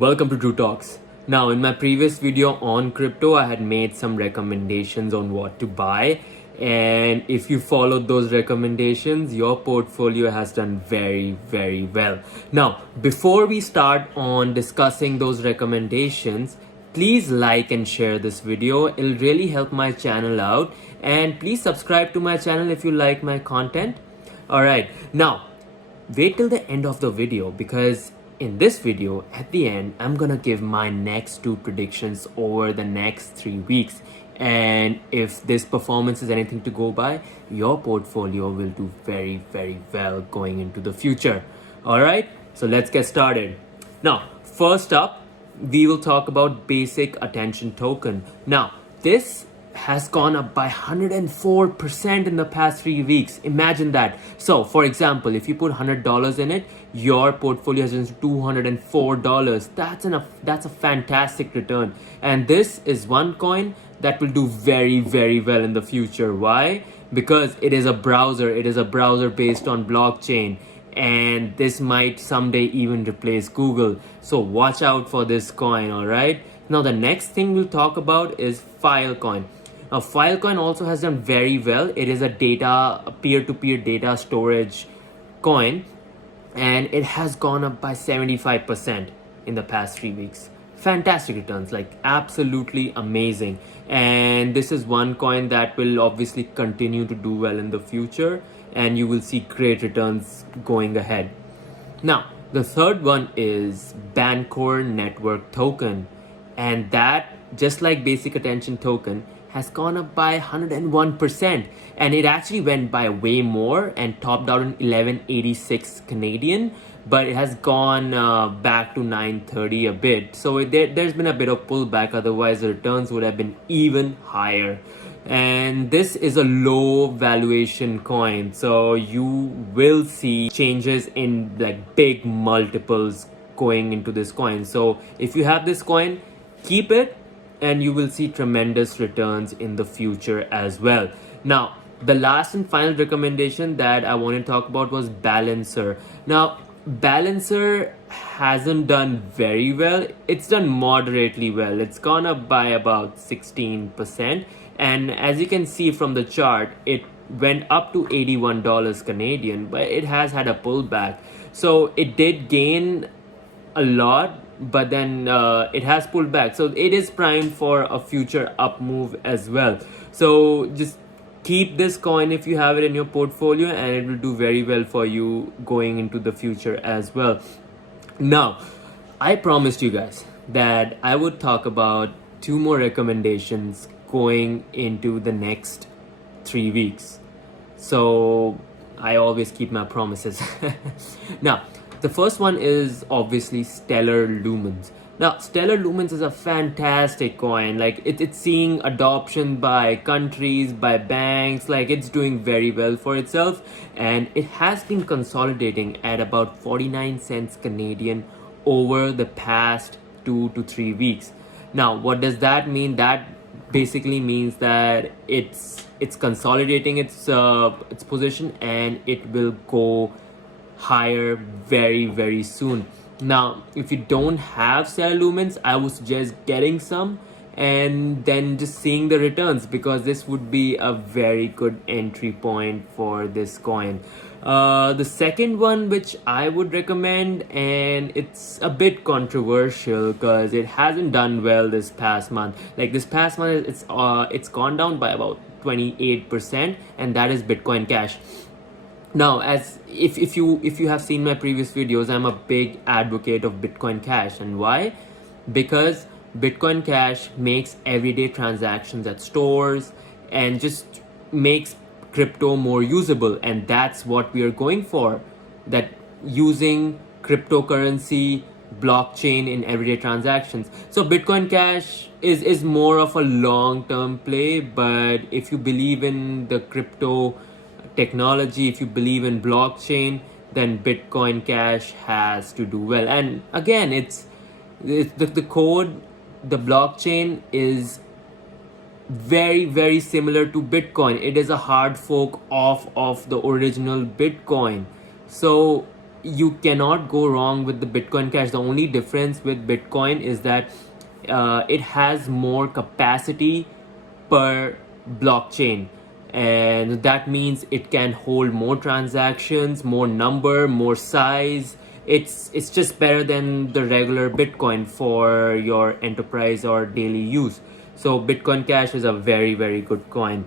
Welcome to Drew Talks. Now, in my previous video on crypto, I had made some recommendations on what to buy. And if you followed those recommendations, your portfolio has done very, very well. Now, before we start on discussing those recommendations, please like and share this video. It'll really help my channel out. And please subscribe to my channel if you like my content. All right. Now, wait till the end of the video because in this video, at the end, I'm gonna give my next two predictions over the next 3 weeks. And if this performance is anything to go by, your portfolio will do very, very well going into the future. All right, so let's get started. Now, first up, we will talk about basic attention token. Now, this has gone up by 104% in the past 3 weeks. Imagine that. So, for example, if you put $100 in it, your portfolio has just $204. That's a fantastic return. And this is one coin that will do very, very well in the future. Why? Because it is a browser. It is a browser based on blockchain. And this might someday even replace Google. So watch out for this coin, all right? Now, the next thing we'll talk about is Filecoin. Now, Filecoin also has done very well. It is a peer-to-peer data storage coin, and it has gone up by 75% in the past 3 weeks. Fantastic returns, like absolutely amazing. And this is one coin that will obviously continue to do well in the future, and you will see great returns going ahead. Now, the third one is Bandcore network token, and that, just like basic attention token, has gone up by 101%, and it actually went by way more and topped out in 1186 Canadian, but it has gone back to 930 a bit. So there's been a bit of pullback, otherwise the returns would have been even higher. And this is a low valuation coin, so you will see changes in like big multiples going into this coin. So if you have this coin, keep it, and you will see tremendous returns in the future as well. Now, the last and final recommendation that I want to talk about was Balancer. Now, Balancer hasn't done very well. It's done moderately well. It's gone up by about 16%. And as you can see from the chart, it went up to $81 Canadian, but it has had a pullback. So it did gain a lot, but then it has pulled back, so it is primed for a future up move as well. So just keep this coin if you have it in your portfolio, and it will do very well for you going into the future as well. Now, I promised you guys that I would talk about 2 more recommendations going into the next 3 weeks, so I always keep my promises. Now, the first one is obviously Stellar Lumens. Now, Stellar Lumens is a fantastic coin. Like it's seeing adoption by countries, by banks. Like it's doing very well for itself, and it has been consolidating at about 49 cents Canadian over the past 2 to 3 weeks. Now, what does that mean? That basically means that it's consolidating its position, and it will go higher very, very soon. Now, if you don't have Stellar Lumens, I would suggest getting some and then just seeing the returns, because this would be a very good entry point for this coin. The second one which I would recommend, and it's a bit controversial because it hasn't done well this past month. Like this past month, it's gone down by about 28%, and that is Bitcoin Cash. Now, as if you have seen my previous videos, I'm a big advocate of Bitcoin Cash. And why? Because Bitcoin Cash makes everyday transactions at stores and just makes crypto more usable, and that's what we are going for, that using cryptocurrency, blockchain in everyday transactions. So Bitcoin Cash is more of a long-term play, but if you believe in the crypto technology, if you believe in blockchain, then Bitcoin Cash has to do well. And again, it's the code, the blockchain is very, very similar to Bitcoin. It is a hard fork of the original Bitcoin. So you cannot go wrong with the Bitcoin Cash. The only difference with Bitcoin is that it has more capacity per blockchain, and that means it can hold more transactions, more number, more size. It's just better than the regular Bitcoin for your enterprise or daily use. So Bitcoin Cash is a very, very good coin.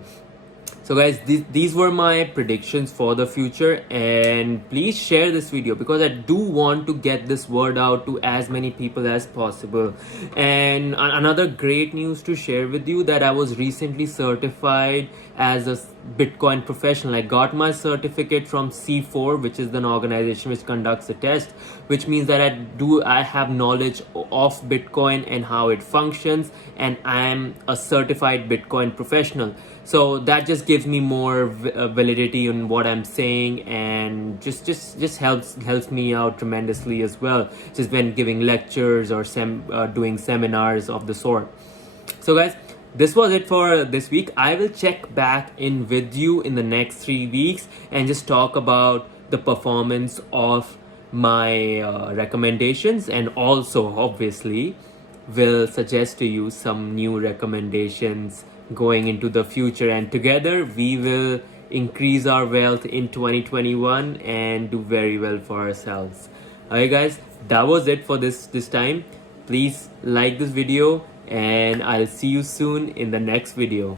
So guys, these were my predictions for the future, and please share this video because I do want to get this word out to as many people as possible. And another great news to share with you, that I was recently certified as a Bitcoin professional. I got my certificate from C4, which is an organization which conducts a test, which means that I have knowledge of Bitcoin and how it functions, and I am a certified Bitcoin professional. So that just gives me more validity on what I'm saying, and just helps me out tremendously as well, just when giving lectures or doing seminars of the sort. So guys, this was it for this week. I will check back in with you in the next 3 weeks and just talk about the performance of my recommendations, and also obviously will suggest to you some new recommendations going into the future, and together we will increase our wealth in 2021 and do very well for ourselves. Alright guys, that was it for this time. Please like this video, and I'll see you soon in the next video.